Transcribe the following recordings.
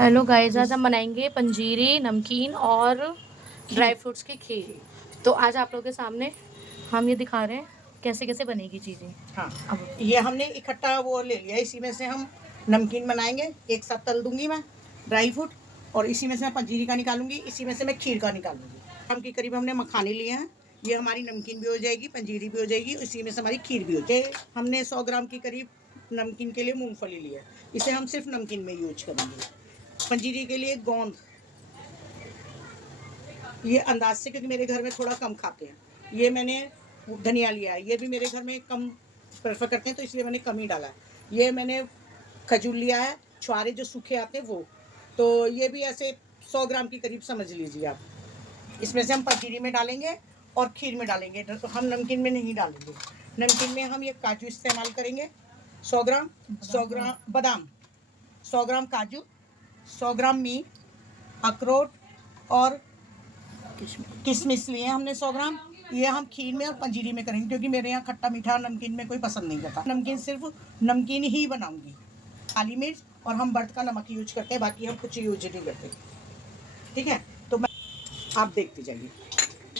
Hello guys, आज हम बनाएंगे पंजीरी, नमकीन और ड्राई फ्रूट्स की खीर। तो आज आप लोगों के सामने हम ये दिखा रहे हैं कैसे कैसे बनेगी चीज़ें। हाँ, अब ये हमने इकट्ठा वो ले लिया। इसी में से हम नमकीन बनाएंगे, एक साथ तल दूंगी मैं ड्राई फ्रूट, और इसी में से मैं पंजीरी का निकालूंगी, इसी में से मैं खीर का निकालूंगी। हम की करीब हमने मखाने लिए हैं। ये हमारी नमकीन भी हो जाएगी, पंजीरी भी हो जाएगी, इसी में से हमारी खीर भी हो जाएगी। हमने 100 ग्राम की करीब नमकीन के लिए मूंगफली ली है, इसे हम सिर्फ नमकीन में यूज करेंगे। पंजीरी के लिए गोंद, ये अंदाज से, क्योंकि मेरे घर में थोड़ा कम खाते हैं। ये मैंने धनिया लिया है, ये भी मेरे घर में कम प्रेफर करते हैं, तो इसलिए मैंने कम ही डाला है। ये मैंने खजूर लिया है, छुआरे जो सूखे आते हैं वो। तो ये भी ऐसे 100 ग्राम की करीब समझ लीजिए आप। इसमें से हम पंजीरी में डालेंगे और खीर में डालेंगे, तो हम नमकीन में नहीं डालेंगे। नमकीन में हम ये काजू इस्तेमाल करेंगे 100 ग्राम, 100 ग्राम बादाम, 100 ग्राम काजू, 100 ग्राम मीट, अखरोट और किशमिश लिए हमने 100 ग्राम। ये हम खीर में और पंजीरी में करेंगे, क्योंकि मेरे यहाँ खट्टा मीठा नमकीन में कोई पसंद नहीं करता। नमकीन सिर्फ नमकीन ही बनाऊंगी। काली मिर्च और हम बर्थ का नमक यूज करते हैं, बाकी हम कुछ यूज नहीं करते। ठीक है, तो मैं आप देखते जाइए।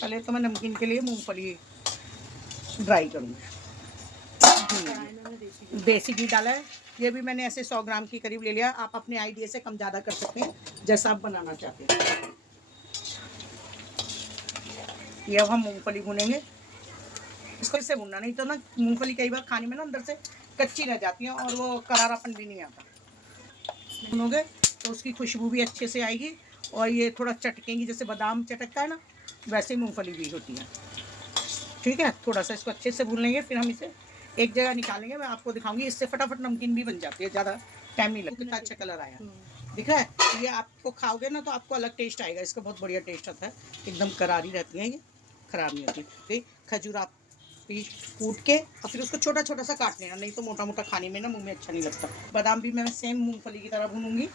पहले तो मैं नमकीन के लिए मूंगफली ड्राई करूँगी। देसी घी डाला है, ये भी मैंने ऐसे 100 ग्राम की करीब ले लिया। आप अपने आइडिया से कम ज़्यादा कर सकते हैं, जैसा आप बनाना चाहते हैं। ये अब हम मूंगफली भूनेंगे। इसको इससे भूनना, नहीं तो ना मूंगफली कई बार खाने में ना अंदर से कच्ची रह जाती है और वो करारापन भी नहीं आता। भूनोगे तो उसकी खुशबू भी अच्छे से आएगी, और ये थोड़ा चटकेंगी, जैसे बादाम चटकता है ना, वैसे ही मूंगफली भी होती है। ठीक है, थोड़ा सा इसको अच्छे से भून लेंगे, फिर हम इसे एक जगह निकालेंगे। मैं आपको दिखाऊंगी, इससे फटाफट नमकीन भी बन जाती है, ज़्यादा टाइम नहीं लगता। कितना अच्छा कलर आया दिख रहा है। ये आपको खाओगे ना तो आपको अलग टेस्ट आएगा, इसका बहुत बढ़िया टेस्ट आता है। एकदम करारी रहती है, ये खराब नहीं होती। खजूर आप कूट के और फिर उसको छोटा छोटा सा काट लेना, नहीं तो मोटा मोटा खाने में ना मुंह में अच्छा नहीं लगता। बादाम भी मैं सेम मूंगफली की तरह भूनूंगी।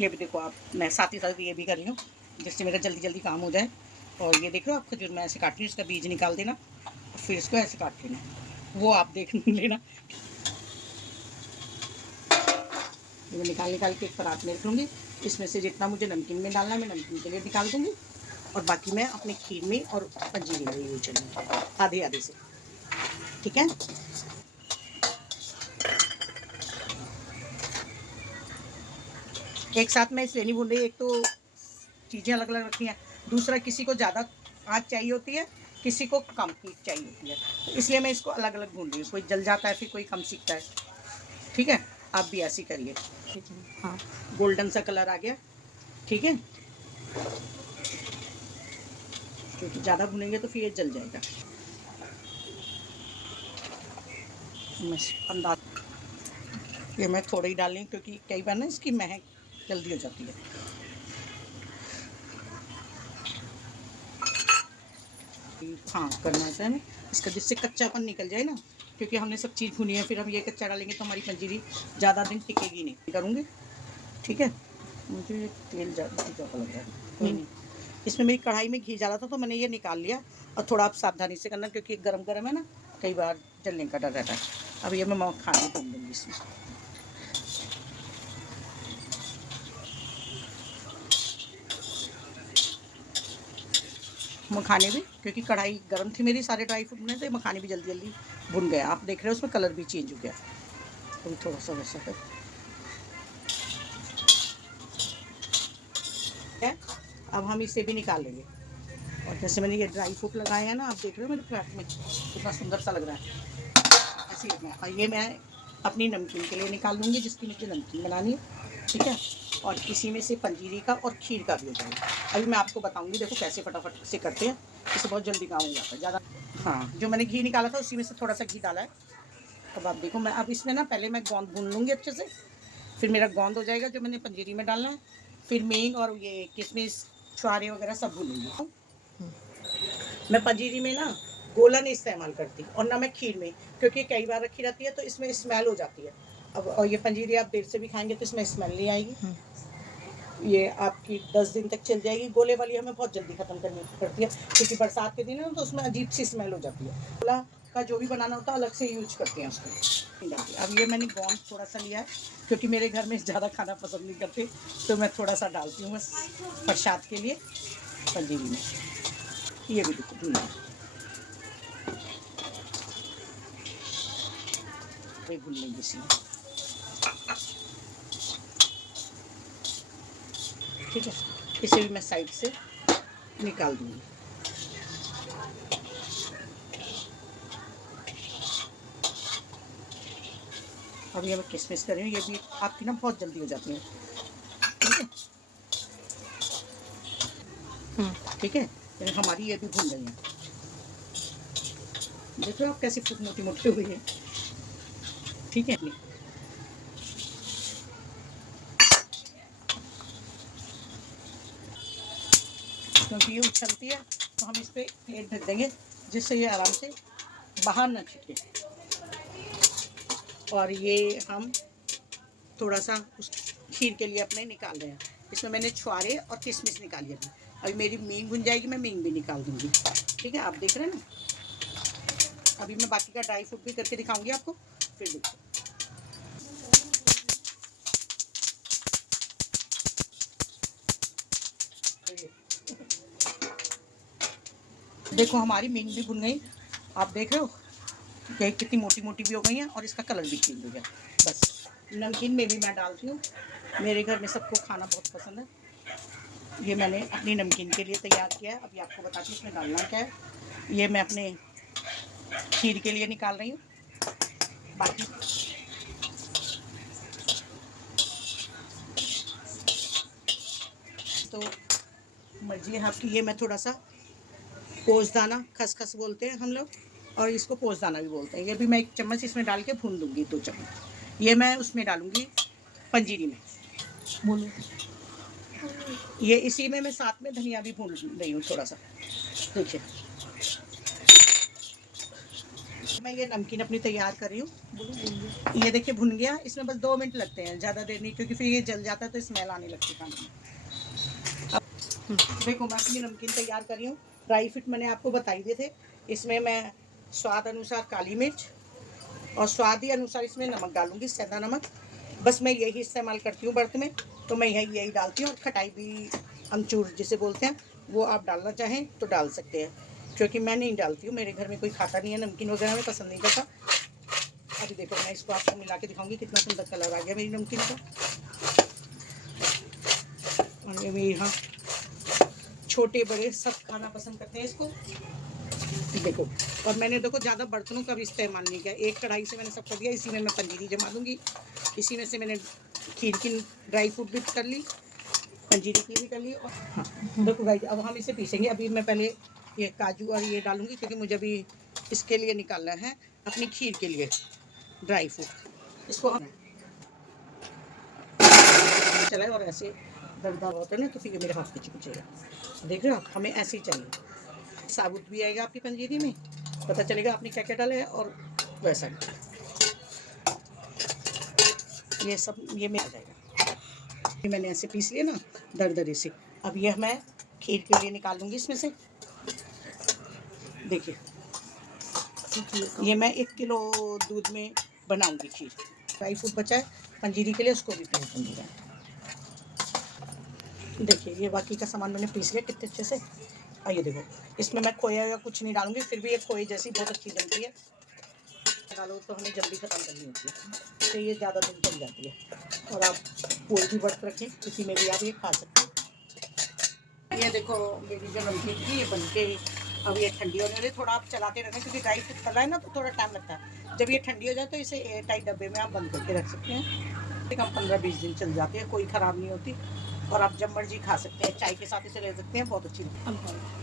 ये भी देखो आप, मैं साथ ही साथ ये भी कर रही हूँ, जिससे मेरा जल्दी जल्दी काम हो जाए। और ये देखो आप, खजूर मैं ऐसे काट रही हूँ, इसका बीज निकाल देना, फिर इसको ऐसे काट लेना, वो आप देख लेना। ये निकाल निकाल के एक परात में रख लूँगी। इसमें से जितना मुझे नमकीन में डालना है मैं नमकीन के लिए निकाल दूँगी, और बाकी मैं अपने खीर में और पंजीरी में यूज करूँगी, आधे आधे से। ठीक है, एक साथ मैं इसलिए नहीं भून रही, एक तो चीज़ें अलग अलग रखी हैं, दूसरा किसी को ज़्यादा आँच चाहिए होती है, किसी को कम हीट चाहिए होती है, तो इसलिए मैं इसको अलग अलग भून रही हूँ। कोई जल जाता है, फिर कोई कम सीखता है। ठीक है, आप भी ऐसे करिए। हाँ, गोल्डन सा कलर आ गया। ठीक है, क्योंकि ज़्यादा भुनेंगे तो फिर ये जल जाएगा। अंदाज ये मैं थोड़ा ही डाल रही, क्योंकि कई बार ना इसकी महक जल्दी हो जाती है। हाँ, करना है हमें इसका, जिससे कच्चापन निकल जाए ना, क्योंकि हमने सब चीज़ भुनी है, फिर हम ये कच्चा डालेंगे तो हमारी पंजीरी ज़्यादा दिन टिकेगी नहीं। करूँगी, ठीक है। मुझे तेल ज़्यादा लग रहा है, कोई नहीं। इसमें मेरी कढ़ाई में घी डाला था, तो मैंने ये निकाल लिया। और थोड़ा आप सावधानी से करना, क्योंकि गरम गरम है ना, कई बार जलने का डर रहता है। अब ये मैं मखाने भून दूँगी इसमें। मखाने भी, क्योंकि कढ़ाई गर्म थी मेरी, सारे ड्राई फ्रूट में, तो मखाने भी जल्दी जल्दी भुन गए। आप देख रहे हो उसमें कलर भी चेंज हो गया, तो थोड़ा सा वैसा है। अब हम इसे भी निकाल लेंगे। और जैसे मैंने ये ड्राई फ्रूट लगाए हैं ना, आप देख रहे हो मेरे प्लेट में कितना सुंदर सा लग रहा है, ऐसे ही लगना है। और ये मैं अपनी नमकीन के लिए निकाल लूँगी, जिसकी मुझे नमकीन बनानी है। ठीक है, और इसी में से पंजीरी का और खीर का भी हो जाएगा। अभी मैं आपको बताऊँगी, देखो कैसे फटाफट से करते हैं, इससे बहुत जल्दी काम हो जाता है ज़्यादा। हाँ, जो मैंने घी निकाला था उसी में से थोड़ा सा घी डाला है। अब आप देखो, मैं अब इसमें ना पहले मैं गोंद भून लूँगी अच्छे से, फिर मेरा गोंद हो जाएगा जो मैंने पंजीरी में डालना है, फिर मींग और ये किशमिश छुआरे वगैरह सब भूनूँगी। मैं पंजीरी में ना गोला नहीं इस्तेमाल करती, और ना मैं खीर में, क्योंकि कई बार रखी रहती है तो इसमें स्मेल हो जाती है। अब और ये पंजीरी आप देर से भी खाएंगे तो इसमें स्मेल नहीं आएगी। ये आपकी 10 दिन तक चल जाएगी। गोले वाली हमें बहुत जल्दी ख़त्म करनी पड़ती है, क्योंकि बरसात के दिन है ना, तो उसमें अजीब सी स्मेल हो जाती है। गोला का जो भी बनाना होता है अलग से यूज करते हैं उसको। अब ये मैंने गोंद थोड़ा सा लिया है, क्योंकि मेरे घर में ज़्यादा खाना पसंद नहीं करते, तो मैं थोड़ा सा डालती हूँ बस प्रसाद के लिए पंजीरी में। ये भी देखो भून लेंगे इसी में। ठीक है, इसे भी मैं साइड से निकाल दूँगी। अब ये मैं किशमिश कर रही हूँ, ये भी आपकी ना बहुत जल्दी हो जाती है। ठीक है, ठीक है, तो हमारी ये भी भून रही है। देखो आप कैसी मोटी मोटी हुई है। ठीक है, क्योंकि ये उछलती है तो हम इस पर प्लेट ढक देंगे, जिससे ये आराम से बाहर न छिटके। और ये हम थोड़ा सा उस खीर के लिए अपने निकाल रहे हैं। इसमें मैंने छुआरे और किशमिश निकाली अभी। अभी मेरी मींग भुन जाएगी, मैं मींग भी निकाल दूँगी। ठीक है, आप देख रहे हैं ना। अभी मैं बाकी का ड्राई फ्रूट भी करके दिखाऊंगी आपको, फिर देखो। देखो हमारी मींग भी भुन गई, आप देख रहे हो कि कितनी मोटी मोटी भी हो गई है, और इसका कलर भी चेंज हो गया। बस नमकीन में भी मैं डालती हूँ, मेरे घर में सबको खाना बहुत पसंद है। ये मैंने अपनी नमकीन के लिए तैयार किया है। अभी आपको बताती हूँ इसमें डालना क्या है। ये मैं अपने खीर के लिए निकाल रही हूँ। बाकी तो मर्जी है आपकी। ये मैं थोड़ा सा पोजदाना, खसखस बोलते हैं हम लोग, और इसको पोजदाना भी बोलते हैं। ये भी मैं 1 चम्मच इसमें डाल के भून दूँगी, 2 चम्मच। ये मैं उसमें डालूँगी पंजीरी में। बोलो। ये इसी में मैं साथ में धनिया भी भून रही हूँ थोड़ा सा। देखिए मैं ये नमकीन अपनी तैयार कर रही हूँ। ये देखिए भुन गया। इसमें बस 2 मिनट लगते हैं, ज़्यादा देर नहीं, क्योंकि फिर ये जल जाता है तो स्मेल आने लगती है खाने में। अब देखो मैं अपनी नमकीन तैयार कर रही हूँ। ड्राई फ्रूट मैंने आपको बता ही दिए थे। इसमें मैं स्वाद अनुसार काली मिर्च और स्वाद ही अनुसार इसमें नमक डालूंगी, सेंधा नमक। बस मैं यही इस्तेमाल करती हूँ व्रत में, तो मैं यही डालती हूँ। और खटाई भी, अमचूर जिसे बोलते हैं, वो आप डालना चाहें तो डाल सकते हैं, क्योंकि मैं नहीं डालती हूँ। मेरे घर में कोई खाता नहीं है, नमकीन वगैरह में पसंद नहीं करता। अभी देखो मैं इसको आपको मिला के दिखाऊंगी, कितना सुंदर कलर आ गया मेरी नमकीन का। और ये मेरे यहाँ छोटे बड़े सब खाना पसंद करते हैं इसको। देखो, और मैंने देखो ज़्यादा बर्तनों का भी इस्तेमाल नहीं किया। एक कढ़ाई से मैंने सब कर दिया। इसी में मैं पंजीरी जमा दूँगी। इसी में से मैंने खीर की ड्राई फ्रूट भी कर ली, पंजीरी की भी कर ली। और हाँ देखो गाइस, अब हम इसे पीसेंगे। अभी मैं पहले ये काजू और ये डालूँगी, क्योंकि मुझे अभी इसके लिए निकालना है अपनी खीर के लिए ड्राई फ्रूट। इसको हम चलाए और ऐसे दरदार होता है ना, तो फिर ये मेरे हाथ में चिपकेगा। देख रहे हो आप, हमें ऐसे ही चाहिए। साबुत भी आएगा आपकी पंजीरी में, पता चलेगा आपने क्या क्या डाला है। और वैसा ये सब ये में आ जाएगा। ये मैंने ऐसे पीस लिया ना दरदरे से। अब ये मैं खीर के लिए निकाल लूँगी इसमें से। देखिए ये मैं 1 किलो दूध में बनाऊँगी खीर। ड्राई फ्रूट बचा है पंजीरी के लिए, उसको भी पीस दूँगी। देखिए ये बाकी का सामान मैंने पीस लिया कितने अच्छे से। आइए देखो, इसमें मैं खोया या कुछ नहीं डालूंगी, फिर भी ये खोए जैसी बहुत अच्छी बनती है। डालो तो हमें जल्दी ख़त्म करनी होती है, तो ये ज़्यादा दिन चल जाती है। और आप कोई भी व्रत रखें, किसी में भी आप ये खा सकते हैं। ये देखो मेरी जो नमकीन थी ये बन के अब ये ठंडी होने वाली। थोड़ा आप चलाते रहना, क्योंकि ड्राई फ्रूट तला है ना, तो थोड़ा टाइम लगता है। जब ये ठंडी हो जाए तो इसे एयर टाइट डब्बे में आप बंद करके रख सकते हैं। कम 15-20 दिन चल जाती है, कोई ख़राब नहीं होती। और आप जब मर्जी खा सकते हैं, चाय के साथ इसे ले सकते हैं, बहुत अच्छी।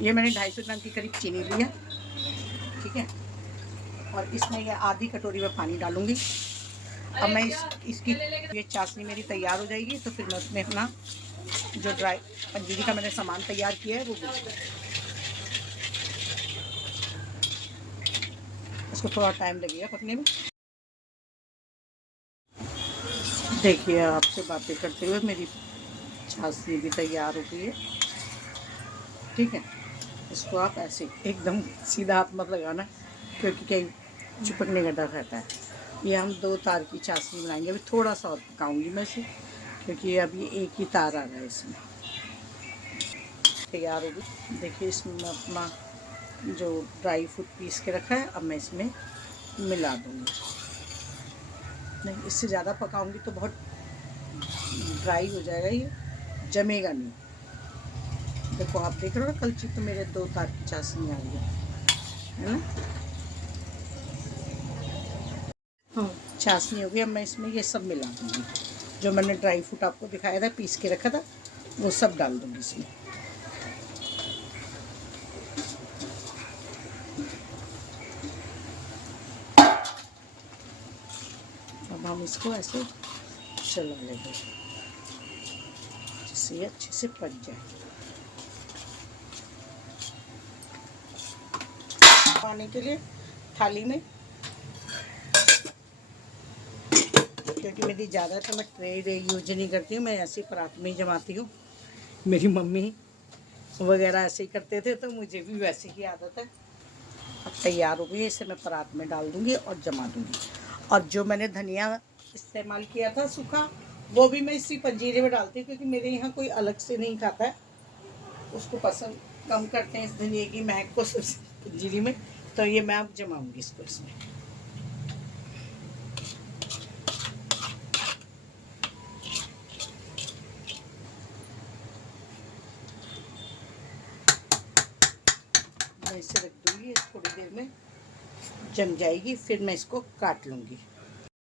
ये मैंने 250 ग्राम की करीब चीनी ली है। ठीक है, और इसमें ये आधी कटोरी में पानी डालूंगी। अब मैं इसकी ये चाशनी मेरी तैयार हो जाएगी, तो फिर मैं उसमें अपना जो ड्राई पंजीरी का मैंने सामान तैयार किया है वो इसको थोड़ा टाइम लगेगा पकने में। देखिए आपसे बातें करते हुए मेरी चाशनी भी तैयार हो गई है। ठीक है, इसको आप ऐसे एकदम सीधा हाथ मत लगाना, क्योंकि कहीं चिपकने का डर रहता है। ये हम 2 तार की चाशनी बनाएंगे। अभी थोड़ा सा और पकाऊंगी मैं इसे, क्योंकि अभी एक ही तार आ रहा है इसमें। तैयार हो गई। देखिए, इसमें मैं अपना जो ड्राई फ्रूट पीस के रखा है अब मैं इसमें मिला दूँगी। नहीं, इससे ज़्यादा पकाऊंगी तो बहुत ड्राई हो जाएगा, ये जमेगा नहीं। देखो, आप देख रहे हो कलछी पे मेरे 2 तार की चाशनी आ रही है ना। चाशनी हो गई। अब मैं इसमें ये सब मिला दूँगी। जो मैंने ड्राई फ्रूट आपको दिखाया था, पीस के रखा था, वो सब डाल दूँगी इसमें। अब हम इसको ऐसे चला लेंगे, जिससे ये अच्छे से पक जाए। पानी के लिए थाली में, क्योंकि मेरी ज़्यादा तो मैं ट्रे यूज नहीं करती हूँ, मैं ऐसे परात में ही जमाती हूँ। मेरी मम्मी वगैरह ऐसे ही करते थे, तो मुझे भी वैसे ही आदत है। अब तैयार हो गई, इसे मैं परात में डाल दूँगी और जमा दूँगी। और जो मैंने धनिया इस्तेमाल किया था सूखा, वो भी मैं इसी पंजीरे में डालती हूँ, क्योंकि मेरे यहाँ कोई अलग से नहीं खाता है, उसको पसंद कम करते हैं इस धनिए की महक को पंजीरी में। तो ये मैं अब जमाऊँगी इसको इसमें। मैं इसे रख दूँगी, थोड़ी देर में जम जाएगी, फिर मैं इसको काट लूँगी।